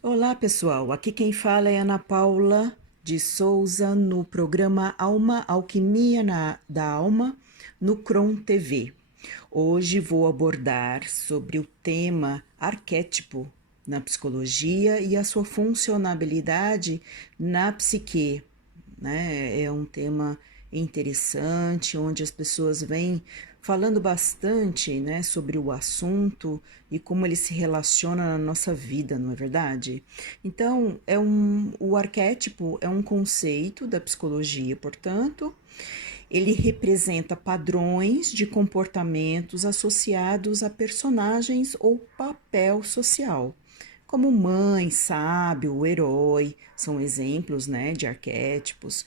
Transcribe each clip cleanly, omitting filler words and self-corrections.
Olá, pessoal. Aqui quem fala é Ana Paula de Souza no programa Alquimia da Alma no Cron TV. Hoje vou abordar sobre o tema arquétipo na psicologia e a sua funcionalidade na psique, né? É um tema interessante, onde as pessoas vêm falando bastante, né, sobre o assunto e como ele se relaciona na nossa vida, não é verdade? Então, o arquétipo é um conceito da psicologia, portanto, ele representa padrões de comportamentos associados a personagens ou papel social, como mãe, sábio, herói, são exemplos, né, de arquétipos.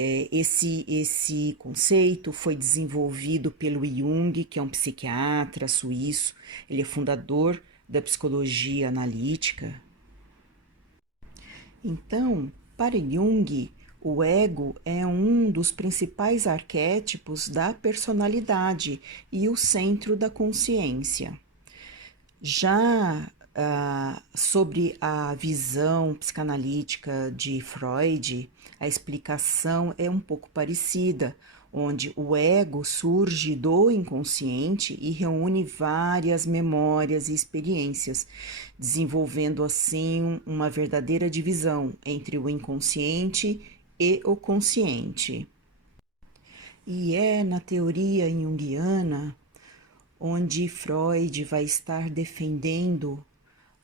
Esse conceito foi desenvolvido pelo Jung, que é um psiquiatra suíço. Ele é fundador da psicologia analítica. Então, para Jung, o ego é um dos principais arquétipos da personalidade e o centro da consciência. Já sobre a visão psicanalítica de Freud, a explicação é um pouco parecida, onde o ego surge do inconsciente e reúne várias memórias e experiências, desenvolvendo assim uma verdadeira divisão entre o inconsciente e o consciente. E é na teoria junguiana onde Freud vai estar defendendo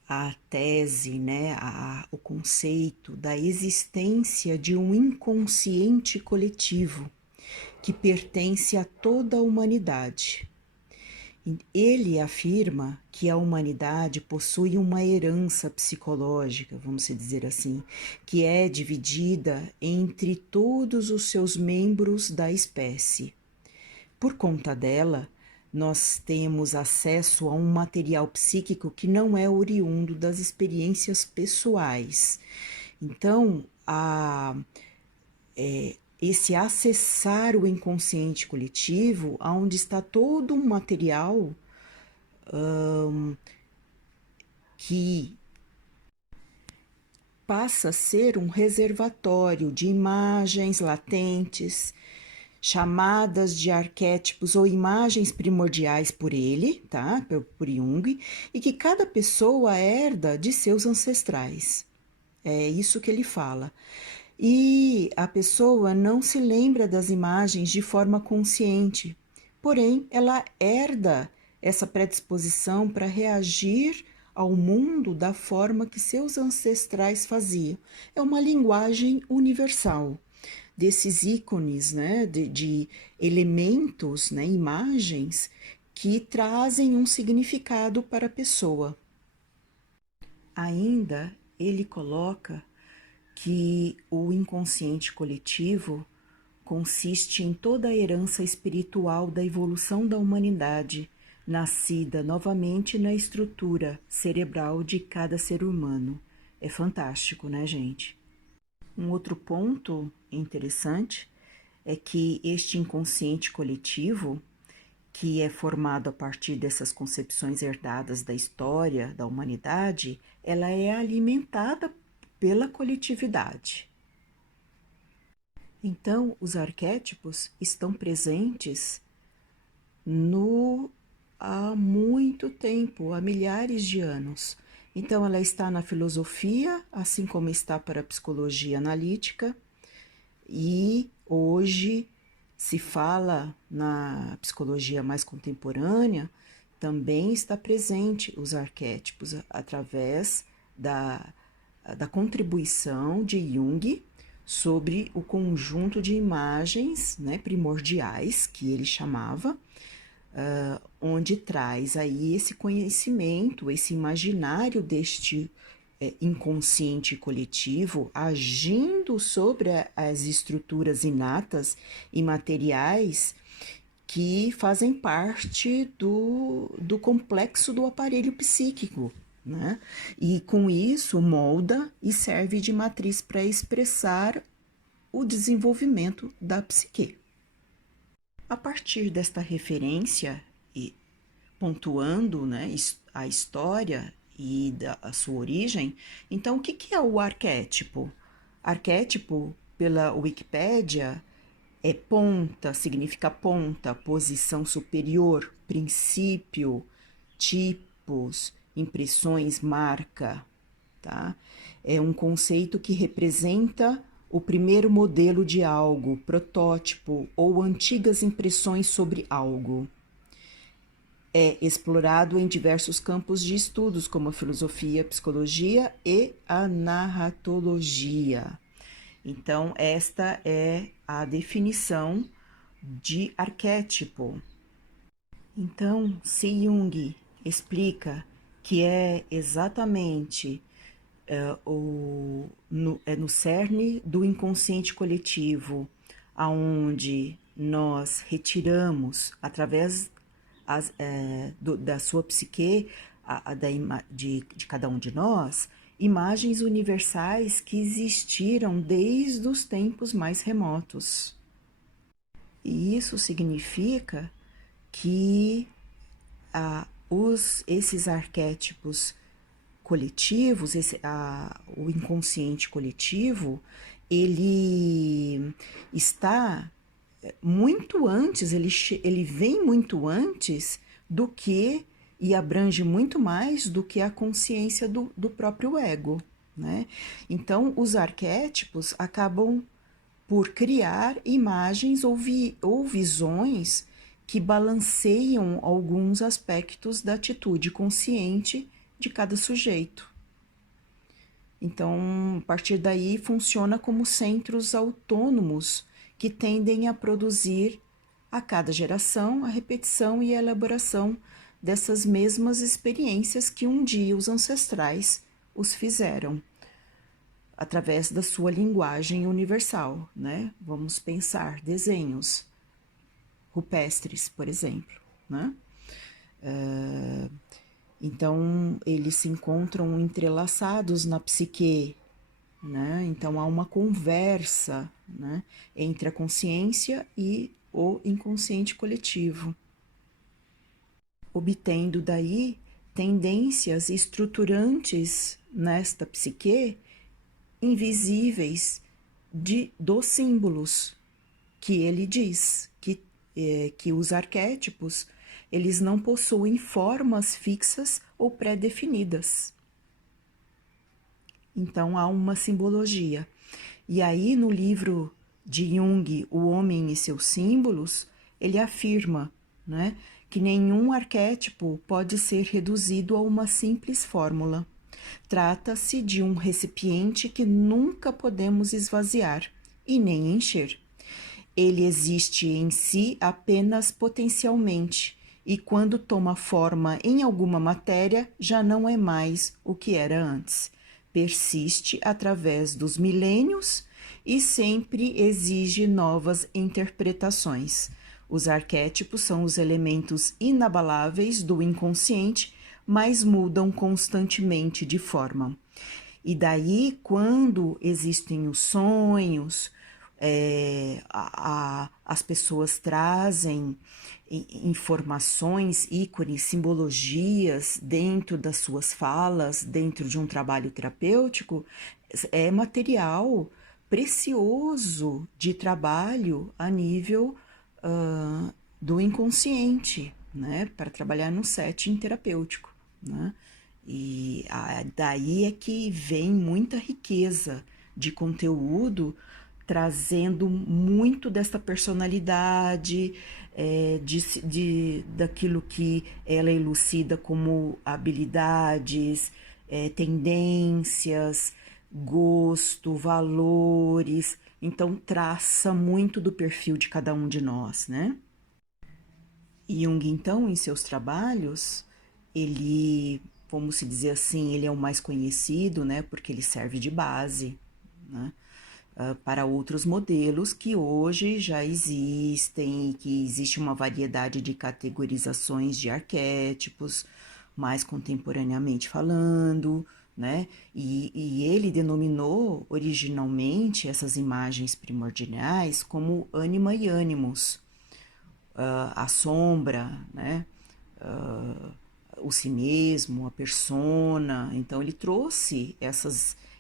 a tese, né, o conceito da existência de um inconsciente coletivo que pertence a toda a humanidade. Ele afirma que a humanidade possui uma herança psicológica, vamos dizer assim, que é dividida entre todos os seus membros da espécie. Por conta dela, nós temos acesso a um material psíquico que não é oriundo das experiências pessoais. Então, esse acessar o inconsciente coletivo, onde está todo um material que passa a ser um reservatório de imagens latentes, chamadas de arquétipos ou imagens primordiais por ele, tá? Por Jung, e que cada pessoa herda de seus ancestrais. É isso que ele fala. E a pessoa não se lembra das imagens de forma consciente, porém ela herda essa predisposição para reagir ao mundo da forma que seus ancestrais faziam. É uma linguagem universal desses ícones, né, de elementos, né, imagens que trazem um significado para a pessoa. Ainda ele coloca que o inconsciente coletivo consiste em toda a herança espiritual da evolução da humanidade, nascida novamente na estrutura cerebral de cada ser humano. É fantástico, né, gente? Um outro ponto interessante é que este inconsciente coletivo, que é formado a partir dessas concepções herdadas da história da humanidade, ela é alimentada pela coletividade. Então, os arquétipos estão presentes no há muito tempo, há milhares de anos. Então, ela está na filosofia, assim como está para a psicologia analítica, e hoje se fala na psicologia mais contemporânea, também está presente os arquétipos através da contribuição de Jung sobre o conjunto de imagens, né, primordiais, que ele chamava, onde traz aí esse conhecimento, esse imaginário deste inconsciente coletivo agindo sobre as estruturas inatas e materiais que fazem parte do complexo do aparelho psíquico, né? E com isso molda e serve de matriz para expressar o desenvolvimento da psique. A partir desta referência e pontuando, né, a história e da sua origem. Então, o que é o arquétipo? Arquétipo, pela Wikipédia, é ponta, significa ponta, posição superior, princípio, tipos, impressões, marca, tá? É um conceito que representa o primeiro modelo de algo, protótipo ou antigas impressões sobre algo. É explorado em diversos campos de estudos, como a filosofia, a psicologia e a narratologia. Então, esta é a definição de arquétipo. Então, se Jung explica que é exatamente no cerne do inconsciente coletivo, aonde nós retiramos, através da sua psique, de cada um de nós, imagens universais que existiram desde os tempos mais remotos. E isso significa que esses arquétipos coletivos, o inconsciente coletivo, ele está muito antes, ele vem muito antes do que, e abrange muito mais do que a consciência do próprio ego, né? Então, os arquétipos acabam por criar imagens ou visões que balanceiam alguns aspectos da atitude consciente de cada sujeito. Então, a partir daí, funciona como centros autônomos que tendem a produzir a cada geração a repetição e a elaboração dessas mesmas experiências que um dia os ancestrais os fizeram, através da sua linguagem universal, né? Vamos pensar desenhos rupestres, por exemplo, né? Então, eles se encontram entrelaçados na psique, né? Então, há uma conversa, né, entre a consciência e o inconsciente coletivo, obtendo daí tendências estruturantes nesta psique invisíveis dos símbolos que ele diz, que os arquétipos, eles não possuem formas fixas ou pré-definidas. Então, há uma simbologia. E aí, no livro de Jung, O Homem e Seus Símbolos, ele afirma, né, que nenhum arquétipo pode ser reduzido a uma simples fórmula. Trata-se de um recipiente que nunca podemos esvaziar e nem encher. Ele existe em si apenas potencialmente, e quando toma forma em alguma matéria, já não é mais o que era antes. Persiste através dos milênios e sempre exige novas interpretações. Os arquétipos são os elementos inabaláveis do inconsciente, mas mudam constantemente de forma. E daí, quando existem os sonhos, as pessoas trazem informações, ícones, simbologias dentro das suas falas, dentro de um trabalho terapêutico, é material precioso de trabalho a nível do inconsciente, né, para trabalhar no setting terapêutico, né? E daí é que vem muita riqueza de conteúdo, trazendo muito dessa personalidade, daquilo que ela elucida como habilidades, tendências, gosto, valores. Então, traça muito do perfil de cada um de nós, né? Jung, então, em seus trabalhos, ele, vamos se dizer assim, ele é o mais conhecido, né? Porque ele serve de base, né, para outros modelos que hoje já existem, que existe uma variedade de categorizações de arquétipos, mais contemporaneamente falando, né? E ele denominou originalmente essas imagens primordiais como ânima e ânimos, a sombra, né? o si mesmo, a persona. Então ele trouxe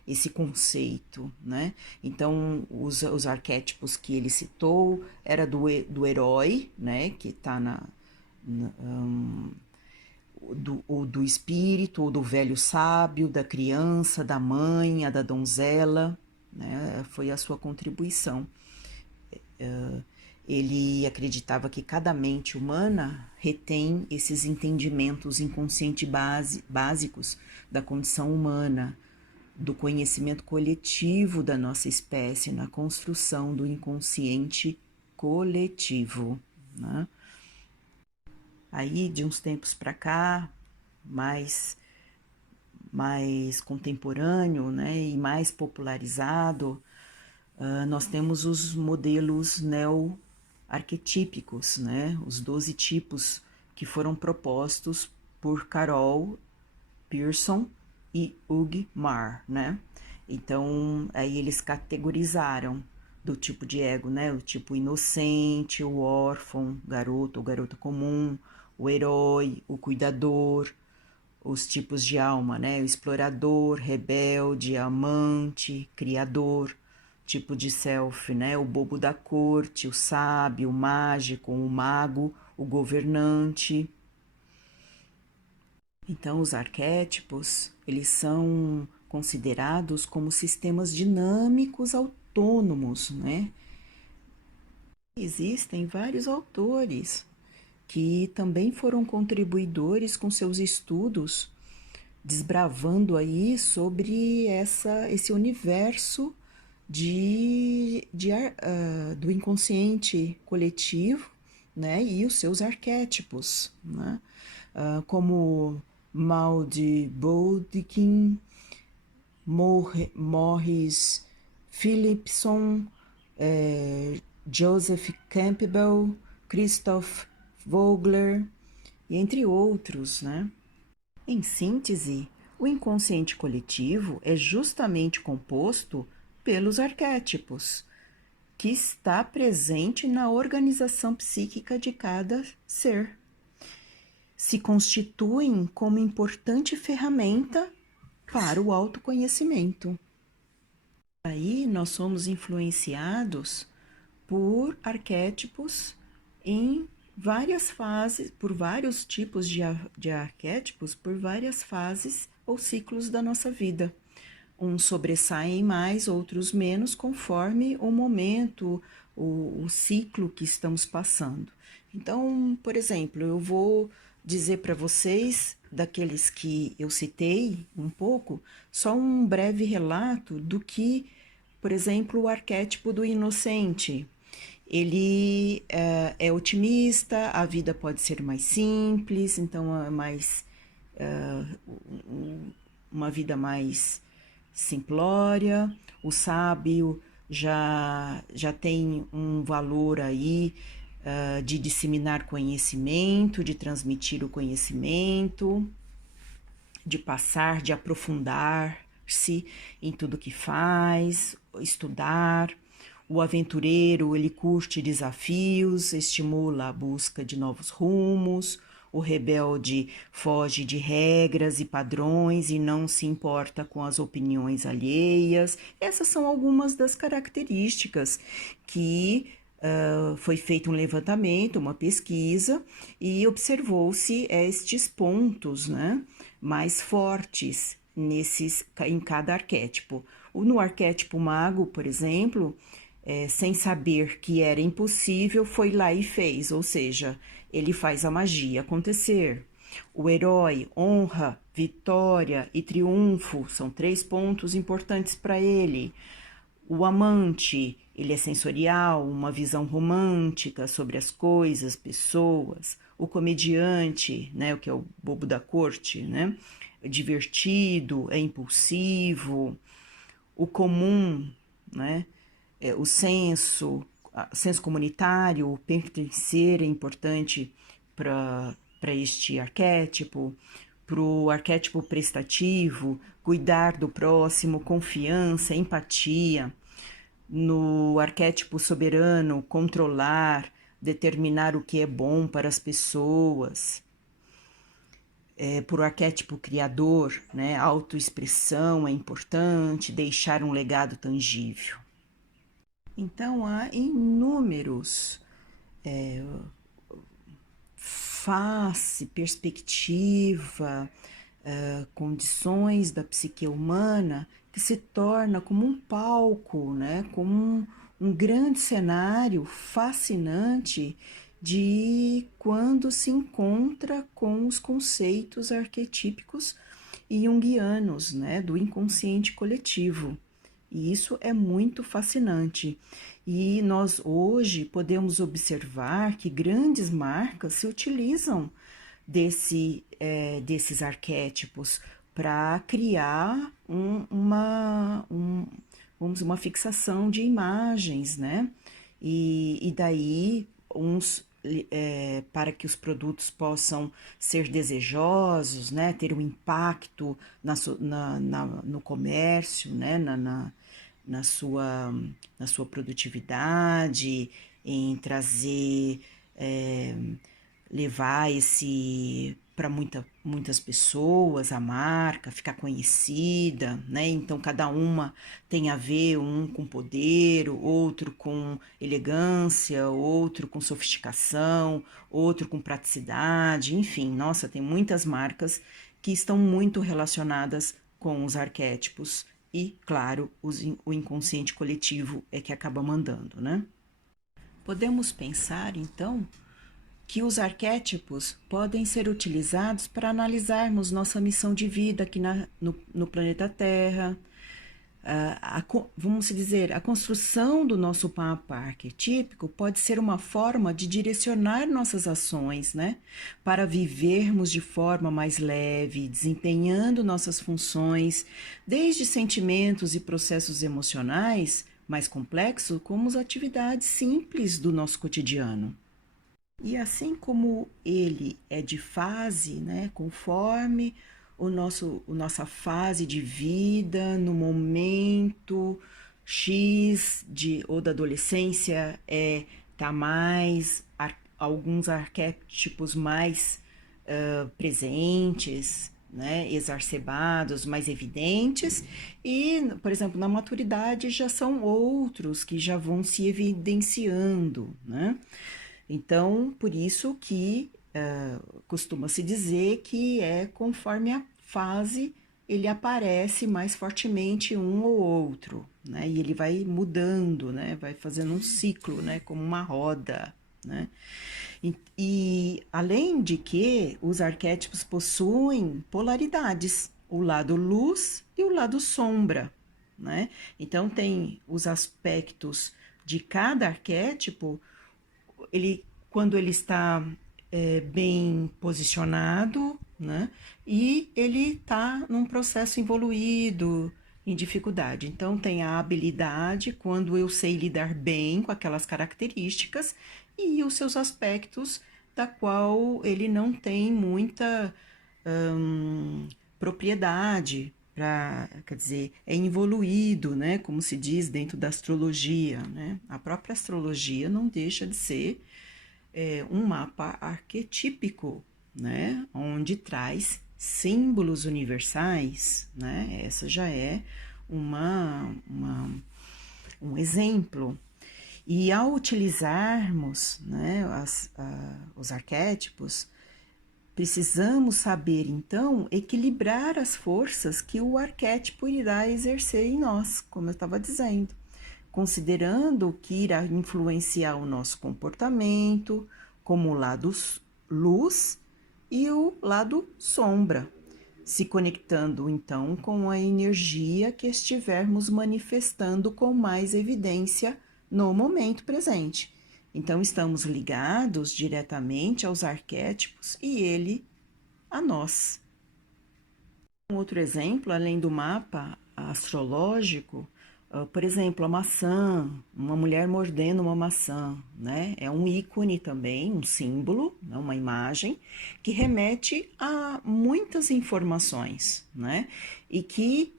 esse conceito, né? Então os arquétipos que ele citou era do herói, né? Que está do espírito, ou do velho sábio, da criança, da mãe, a da donzela, né? Foi a sua contribuição. Ele acreditava que cada mente humana retém esses entendimentos inconscientes básicos da condição humana, do conhecimento coletivo da nossa espécie na construção do inconsciente coletivo, né? Aí, de uns tempos para cá, mais contemporâneo, né, e mais popularizado, nós temos os modelos neo-arquetípicos, né, os 12 tipos que foram propostos por Carol Pearson e Hugh Marr, né? Então, aí eles categorizaram do tipo de ego, né? O tipo inocente, o órfão, garoto ou garota comum, o herói, o cuidador, os tipos de alma, né? O explorador, rebelde, amante, criador, tipo de self, né? O bobo da corte, o sábio, o mágico, o mago, o governante. Então, os arquétipos, eles são considerados como sistemas dinâmicos autônomos, né? Existem vários autores que também foram contribuidores com seus estudos, desbravando aí sobre esse universo do inconsciente coletivo, né, e os seus arquétipos, né, como Maud Boudekin, Morris Philipson, Joseph Campbell, Christoph Vogler, e entre outros, né? Em síntese, o inconsciente coletivo é justamente composto pelos arquétipos, que está presente na organização psíquica de cada ser. Se constituem como importante ferramenta para o autoconhecimento. Aí nós somos influenciados por arquétipos em várias fases, por vários tipos de arquétipos, por várias fases ou ciclos da nossa vida. Uns sobressaem mais, outros menos, conforme o momento, o ciclo que estamos passando. Então, por exemplo, eu vou dizer para vocês, daqueles que eu citei um pouco, só um breve relato do que, por exemplo, o arquétipo do inocente. Ele é otimista, a vida pode ser mais simples, então é mais uma vida mais simplória. O sábio já tem um valor aí de disseminar conhecimento, de transmitir o conhecimento, de passar, de aprofundar-se em tudo que faz, estudar. O aventureiro, ele curte desafios, estimula a busca de novos rumos. O rebelde foge de regras e padrões e não se importa com as opiniões alheias. Essas são algumas das características que foi feito um levantamento, uma pesquisa, e observou-se estes pontos, né, mais fortes em cada arquétipo. No arquétipo mago, por exemplo, sem saber que era impossível, foi lá e fez, ou seja, ele faz a magia acontecer. O herói, honra, vitória e triunfo são 3 pontos importantes para ele. O amante, ele é sensorial, uma visão romântica sobre as coisas, pessoas. O comediante, né, o que é o bobo da corte, né, é divertido, é impulsivo. O comum, né, o senso comunitário, o pertencer é importante para este arquétipo. Para o arquétipo prestativo, cuidar do próximo, confiança, empatia. No arquétipo soberano, controlar, determinar o que é bom para as pessoas. por arquétipo criador, né? Autoexpressão é importante, deixar um legado tangível. Então, há inúmeros face, perspectiva, condições da psique humana que se torna como um palco, né? Como um grande cenário fascinante de quando se encontra com os conceitos arquetípicos e junguianos, né? Do inconsciente coletivo. E isso é muito fascinante. E nós hoje podemos observar que grandes marcas se utilizam desses arquétipos para criar uma fixação de imagens, né? E daí para que os produtos possam ser desejosos, né? Ter um impacto no comércio, né? Na sua produtividade, em trazer, levar esse para muitas pessoas, a marca, ficar conhecida, né? Então cada uma tem a ver, um com poder, outro com elegância, outro com sofisticação, outro com praticidade, enfim, nossa, tem muitas marcas que estão muito relacionadas com os arquétipos e, claro, o inconsciente coletivo é que acaba mandando, né? Podemos pensar, então, que os arquétipos podem ser utilizados para analisarmos nossa missão de vida aqui no planeta Terra. Vamos dizer, a construção do nosso mapa arquetípico pode ser uma forma de direcionar nossas ações, né? Para vivermos de forma mais leve, desempenhando nossas funções, desde sentimentos e processos emocionais mais complexos, como as atividades simples do nosso cotidiano. E assim como ele é de fase, né, conforme nossa fase de vida, no momento X ou da adolescência, tá mais alguns arquétipos mais presentes, né, exacerbados, mais evidentes, e, por exemplo, na maturidade já são outros que já vão se evidenciando, né? Então, por isso que costuma-se dizer que conforme a fase ele aparece mais fortemente um ou outro, né? E ele vai mudando, né? Vai fazendo um ciclo, né? Como uma roda, né? E além de que os arquétipos possuem polaridades, o lado luz e o lado sombra, né? Então tem os aspectos de cada arquétipo quando ele está bem posicionado, né? E ele está num processo evoluído, em dificuldade. Então, tem a habilidade, quando eu sei lidar bem com aquelas características, e os seus aspectos, da qual ele não tem muita propriedade, quer dizer, é evoluído, né? Como se diz dentro da astrologia, né? A própria astrologia não deixa de ser um mapa arquetípico, né? Onde traz símbolos universais, né? Essa já é um exemplo. E ao utilizarmos, né, os arquétipos, precisamos saber, então, equilibrar as forças que o arquétipo irá exercer em nós, como eu estava dizendo, considerando que irá influenciar o nosso comportamento, como o lado luz e o lado sombra, se conectando, então, com a energia que estivermos manifestando com mais evidência no momento presente. Então, estamos ligados diretamente aos arquétipos e ele a nós. Um outro exemplo, além do mapa astrológico, por exemplo, a maçã, uma mulher mordendo uma maçã, né? É um ícone também, um símbolo, né? Uma imagem que remete a muitas informações, né? E que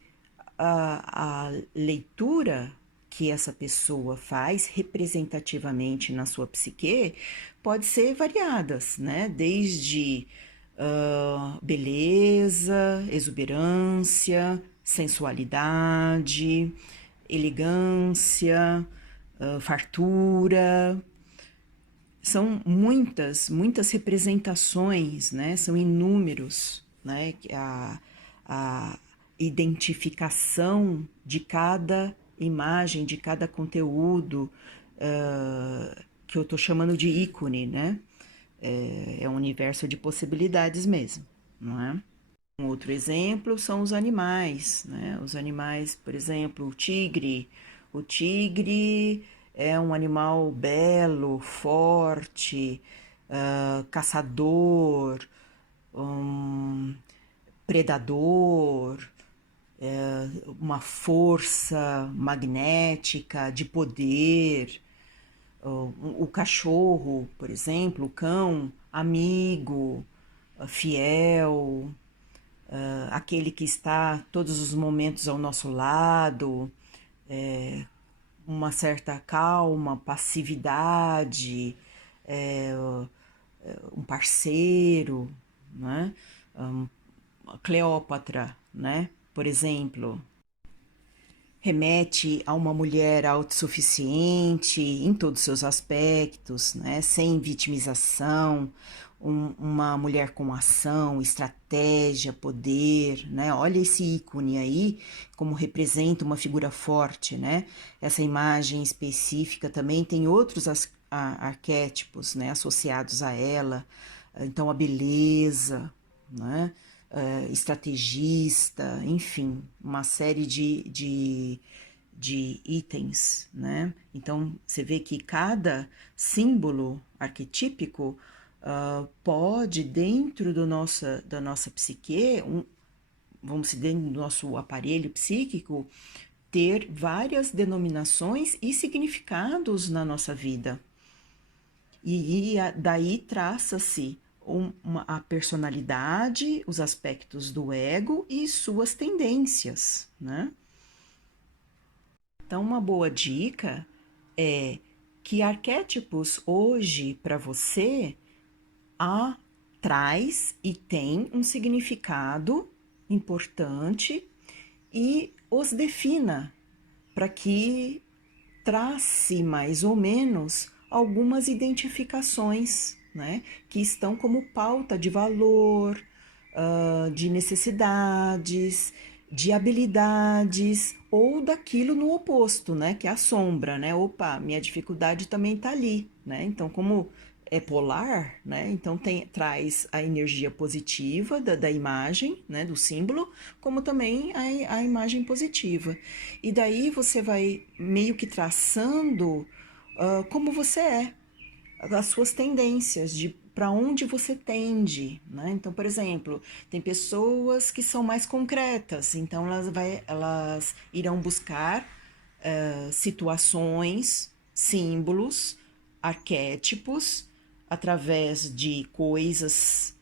a leitura que essa pessoa faz representativamente na sua psique pode ser variadas, né? Desde beleza, exuberância, sensualidade, elegância, fartura. São muitas representações, né? São inúmeros, né? A identificação de cada imagem, de cada conteúdo, que eu estou chamando de ícone, né? É um universo de possibilidades mesmo, não é? Um outro exemplo são os animais, né? Os animais, por exemplo, o tigre. O tigre é um animal belo, forte, caçador, predador, uma força magnética de poder. O cachorro, por exemplo, o cão, amigo, fiel, aquele que está todos os momentos ao nosso lado, uma certa calma, passividade, um parceiro, né? Cleópatra, né? Por exemplo, remete a uma mulher autossuficiente em todos os seus aspectos, né? Sem vitimização, uma mulher com ação, estratégia, poder, né? Olha esse ícone aí como representa uma figura forte, né? Essa imagem específica também tem outros arquétipos, né? Associados a ela. Então a beleza, né? Estrategista, enfim, uma série de itens, né? Então, você vê que cada símbolo arquetípico pode, dentro da nossa psique, vamos dizer, dentro do nosso aparelho psíquico, ter várias denominações e significados na nossa vida. E daí traça-se a personalidade, os aspectos do ego e suas tendências, né? Então, uma boa dica é que arquétipos hoje para você traz e tem um significado importante e os defina para que trace mais ou menos algumas identificações, né, que estão como pauta de valor, de necessidades, de habilidades ou daquilo no oposto, né, que é a sombra, né? Opa, minha dificuldade também está ali, né? Então, como é polar, né? Então traz a energia positiva da imagem, né? Do símbolo, como também a imagem positiva. E daí você vai meio que traçando como você é, as suas tendências, de para onde você tende, né? Então, por exemplo, tem pessoas que são mais concretas, então elas irão buscar situações, símbolos, arquétipos, através de coisas,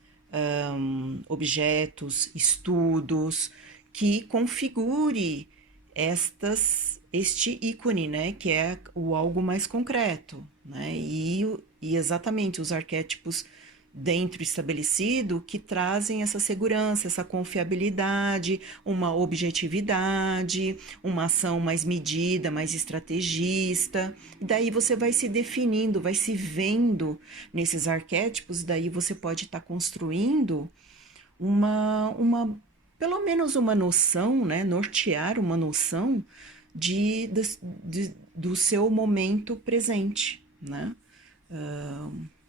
objetos, estudos, que configure este ícone, né, que é o algo mais concreto, né, e exatamente os arquétipos dentro estabelecido que trazem essa segurança, essa confiabilidade, uma objetividade, uma ação mais medida, mais estrategista. E daí você vai se definindo, vai se vendo nesses arquétipos, daí você pode estar construindo uma pelo menos uma noção, né, nortear uma noção do seu momento presente, né?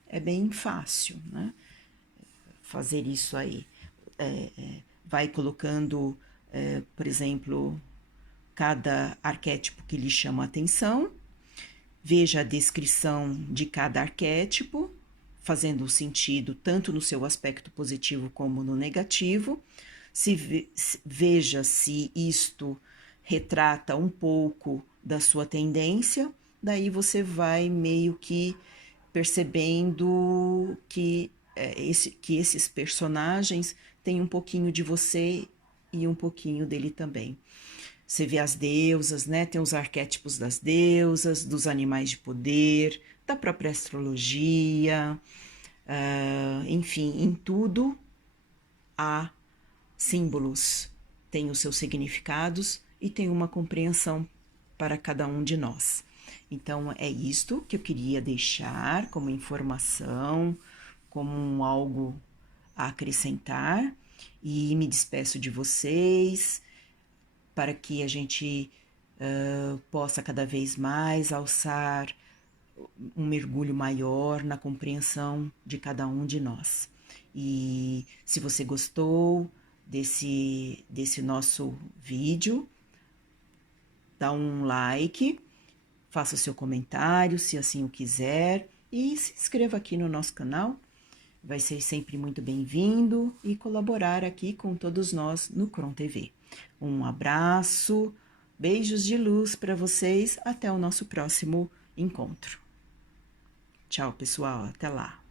É bem fácil, né, fazer isso aí. Vai colocando, por exemplo, cada arquétipo que lhe chama a atenção, veja a descrição de cada arquétipo, fazendo sentido tanto no seu aspecto positivo como no negativo. Veja se isto retrata um pouco da sua tendência, daí você vai meio que percebendo que esses personagens têm um pouquinho de você e um pouquinho dele também. Você vê as deusas, né? Tem os arquétipos das deusas, dos animais de poder, da própria astrologia, enfim, em tudo há símbolos, têm os seus significados e tem uma compreensão para cada um de nós. Então, é isto que eu queria deixar como informação, como algo a acrescentar, e me despeço de vocês para que a gente possa cada vez mais alçar um mergulho maior na compreensão de cada um de nós. E se você gostou desse nosso vídeo, dá um like, faça o seu comentário, se assim o quiser, e se inscreva aqui no nosso canal. Vai ser sempre muito bem-vindo e colaborar aqui com todos nós no Cron TV. Um abraço, beijos de luz para vocês, até o nosso próximo encontro. Tchau, pessoal, até lá.